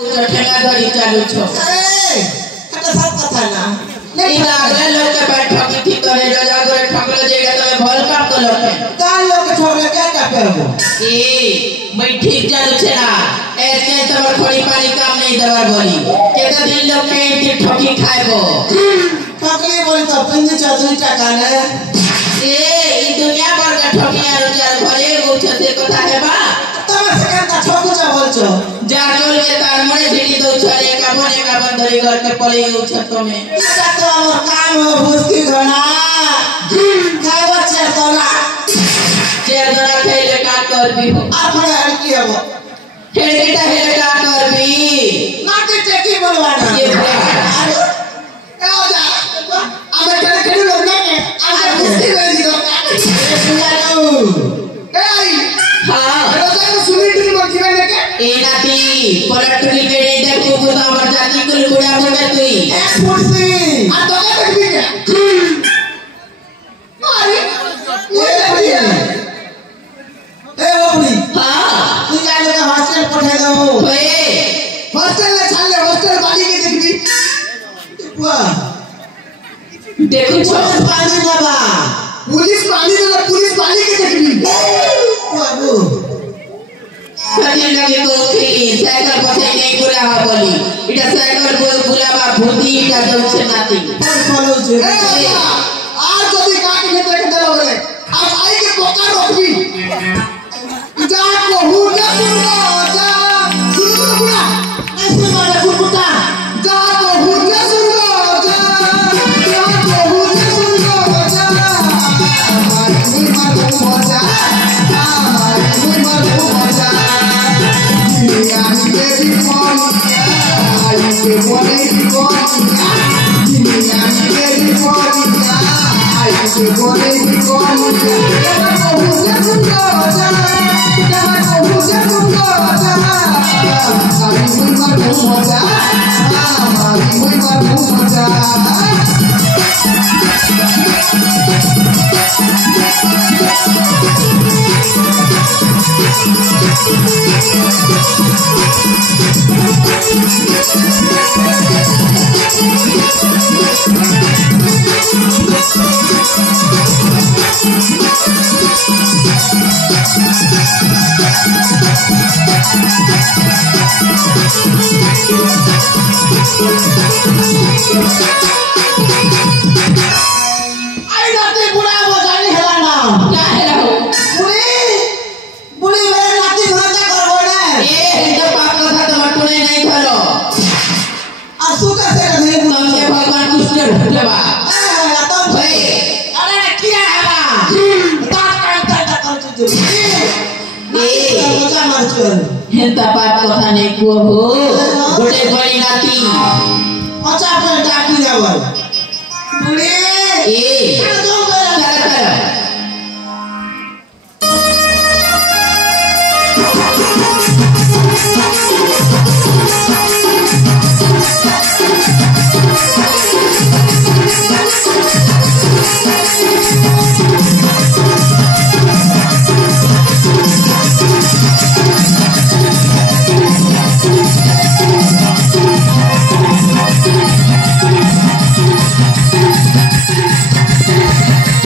ठेंगा धरी चालू छो ए हटा सब कथा ना नहीं लागले लोग के बैठ ठकी ठीक करे रोजा करे ठकलो जेगा तमे भल काम कलो कान लोग के ठोकले क्या क्या करबो ए मैं ठीक चालू छे ना ऐसे तमर खोड़ी पानी काम नहीं दवार बोली केता दिन लोग के इनके ठकी खाएबो ठकली बोल तो पिंदी चौधरी टाका ने ए ई दुनिया भर का ठकिया रोजा भले गो छते कथा हेबा तमे सेकंड का ठोकू जा बोलछो जागोल के तार मने झिड़ी दो छरे का बने का बंदरी घर के पले गो छतो में इटा तो हमर काम हो भूसकी घना खाइबो चेर तोला चेर दरा खेले का करबी हो आपने हल्की हो हेडेटा हेले का करबी माटी टेकी बोलवाना ये अरे ए हो जा अब तेरे केडू लोग ने आज भूसकी गई दी ए सुनालो ए आई हां रोजा को सुनी टी मखिवे ने के ए नाती पलटुली के देखो को तो हमर जाति कुल बुढ़ा होगे तुई एक फुर्सी आ तो के देखबी के अरे ये ए ओबरी हां तू जाने का हॉस्टल पठा दो ओए हॉस्टल ले चल ले हॉस्टल वाली के देखबी वाह देखो छो पानी ना बा पुलिस वाली के देखबी बाबू सजे लगे को की साइकिल पछे नहीं पूरा हो बोली इटा साइकिल बोल बुलावा भूती इटा दो छे नाती फॉलो जे आज जदी काट में देख देलो बोले अब आई के बोका रोकबी जा को हु जा जा सुनो बुला ऐसे मारे कुकुटा जा को हु जा सुनो जा को हु जा सुनो जा हमारी मार मजा हमारी मार मजा दुनिया के दीवानिया आई के बोले दीवानिया दुनिया के दीवानिया आई के बोले दीवानिया को हु जा सुनो जा को हु जा सुनो जा हमारी मार मजा हमारी मार मजा आई नाती बुढ़ा वो जानी हेला ना क्या है रहो बुढ़ी मेरे नाती घोड़ा करबो ने ए जब पाप कथा तो मटुने नहीं करो असु कैसे नहीं तुमसे भगवान कृष्ण भटवा तुम भाई अरे किया है दांत काट कर तू ए मजा मार चल हेंता पाप कथा नहीं को हो गोटे बड़ी नाती अच्छा पर डाकी जावल बुढ़ी ए तो मेरा कर